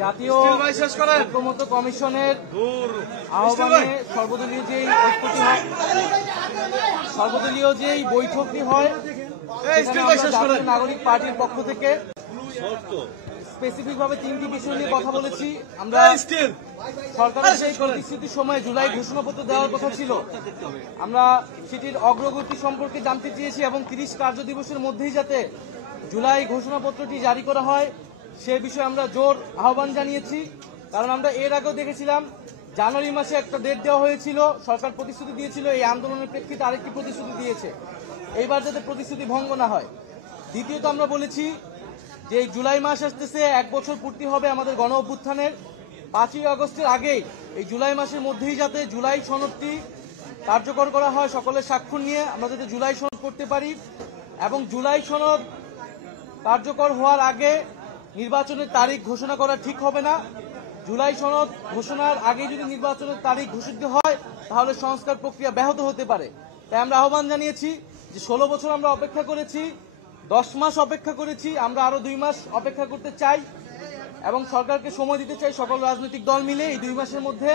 জাতীয় ঐক্যমত্য কমিশনের আহ্বানে সর্বদলীয় যে বৈঠকটি হয় জাতীয় নাগরিক পার্টির পক্ষ থেকে স্পেসিফিক ভাবে 3টি বিষয় নিয়ে কথা বলেছি। আমরা সরকারের সেই প্রতিশ্রুতির সময় জুলাই ঘোষণাপত্র দেওয়ার কথা ছিল, আমরা সেটির অগ্রগতি সম্পর্কে জানতে চেয়েছি এবং 30 কার্য দিবসের মধ্যেই যাতে জুলাই ঘোষণাপত্রটি জারি করা হয় সে বিষয়ে আমরা জোর আহ্বান জানিয়েছি। কারণ আমরা এর আগেও দেখেছিলাম জানুয়ারি মাসে একটা ডেট দেওয়া হয়েছিল, সরকার প্রতিশ্রুতি দিয়েছিল, এই আন্দোলনের প্রেক্ষিতে আরেকটি প্রতিশ্রুতি দিয়েছে, এইবার যাতে প্রতিশ্রুতি ভঙ্গ না হয়। দ্বিতীয়ত আমরা বলেছি যে জুলাই মাস আসতেছে, 1 বছর পূর্তি হবে আমাদের গণ অভ্যুত্থানের। 5ই আগস্টের আগেই এই জুলাই মাসের মধ্যেই যাতে জুলাই সনদটি কার্যকর করা হয়, সকলের স্বাক্ষর নিয়ে আমরা যাতে জুলাই সনদ করতে পারি এবং জুলাই সনদ কার্যকর হওয়ার আগে নির্বাচনের তারিখ ঘোষণা করা ঠিক হবে না। জুলাই সনদ ঘোষণার আগে যদি নির্বাচনের তারিখ ঘোষিত হয় তাহলে সংস্কার প্রক্রিয়া ব্যাহত হতে পারে। তাই আমরা আহ্বান জানিয়েছি যে 16 বছর আমরা অপেক্ষা করেছি, 10 মাস অপেক্ষা করেছি, আমরা আরো 2 মাস অপেক্ষা করতে চাই এবং সরকারকে সময় দিতে চাই। সকল রাজনৈতিক দল মিলে এই 2 মাসের মধ্যে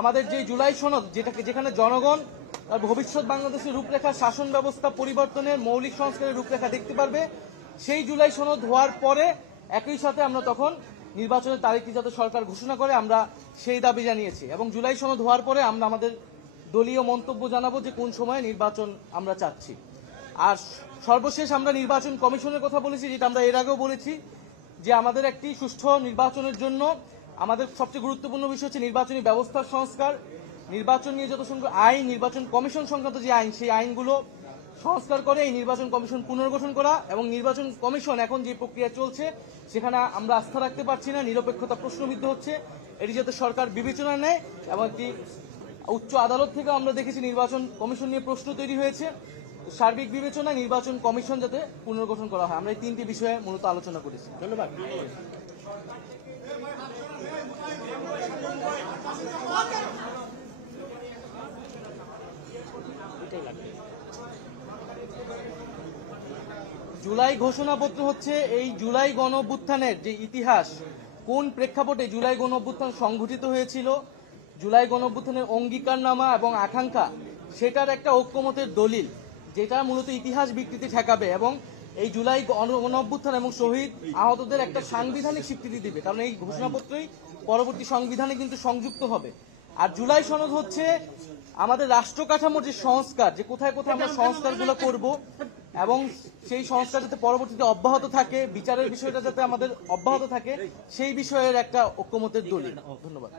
আমাদের যে জুলাই সনদ, যেখানে জনগণ ভবিষ্যৎ বাংলাদেশের রূপরেখা, শাসন ব্যবস্থা পরিবর্তনের মৌলিক সংস্কারের রূপরেখা দেখতে পারবে, সেই জুলাই সনদ হওয়ার পরে একই সাথে আমরা তখন নির্বাচনের তারিখটি যাতে সরকার ঘোষণা করে আমরা সেই দাবি জানিয়েছি এবং জুলাই সনদ হওয়ার পরে আমরা আমাদের দলীয় মন্তব্য জানাবো যে কোন সময়ে নির্বাচন আমরা চাচ্ছি। আর সর্বশেষ আমরা নির্বাচন কমিশনের কথা বলেছি, যেটা আমরা এর আগেও বলেছি যে আমাদের একটি সুষ্ঠু নির্বাচনের জন্য আমাদের সবচেয়ে গুরুত্বপূর্ণ বিষয় হচ্ছে নির্বাচনী ব্যবস্থার সংস্কার, নির্বাচন নিয়ে যত সংখ্যক আইন, নির্বাচন কমিশন সংক্রান্ত যে আইন, সেই আইনগুলো সংস্কার করে এই নির্বাচন কমিশন পুনর্গঠন করা এবং নির্বাচন কমিশন এখন যে প্রক্রিয়া চলছে সেখানে আমরা আস্থা রাখতে পারছি না, নিরপেক্ষতা প্রশ্নবিদ্ধ হচ্ছে, এটি যাতে সরকার বিবেচনা নেয় এবং একটি উচ্চ আদালত থেকে আমরা দেখেছি নির্বাচন কমিশন নিয়ে প্রশ্ন তৈরি হয়েছে। সার্বিক বিবেচনায় নির্বাচন কমিশন যাতে পুনর্গঠন করা হয়, আমরা এই 3টি বিষয়ে মূলত আলোচনা করেছি। ধন্যবাদ। জুলাই ঘোষণাপত্র হচ্ছে এই জুলাই গণ অভ্যুত্থানের যে ইতিহাস, কোন প্রেক্ষাপটে জুলাই গণ অভ্যুত্থান সংঘটিত হয়েছিল, জুলাই গণ অভ্যুত্থানের অঙ্গীকারনামা এবং আকাঙ্ক্ষা, সেটার একটা ঐক্যমতের দলিল, যেটা মূলত ইতিহাস বিকৃতি ঠেকাবে এবং এই জুলাই গণ অভ্যুত্থান এবং শহীদ আহতদের একটা সাংবিধানিক স্বীকৃতি দিবে। কারণ এই ঘোষণাপত্রই পরবর্তী সংবিধানে কিন্তু সংযুক্ত হবে। আর জুলাই সনদ হচ্ছে আমাদের রাষ্ট্র কাঠামোর যে সংস্কার, যে কোথায় কোথায় আমরা সংস্কারগুলো করব এবং সেই সংস্কার যাতে পরবর্তীতে অব্যাহত থাকে, বিচারের বিষয়টা যাতে আমাদের অব্যাহত থাকে, সেই বিষয়ের একটা ঐক্যমতের দলিল। ধন্যবাদ।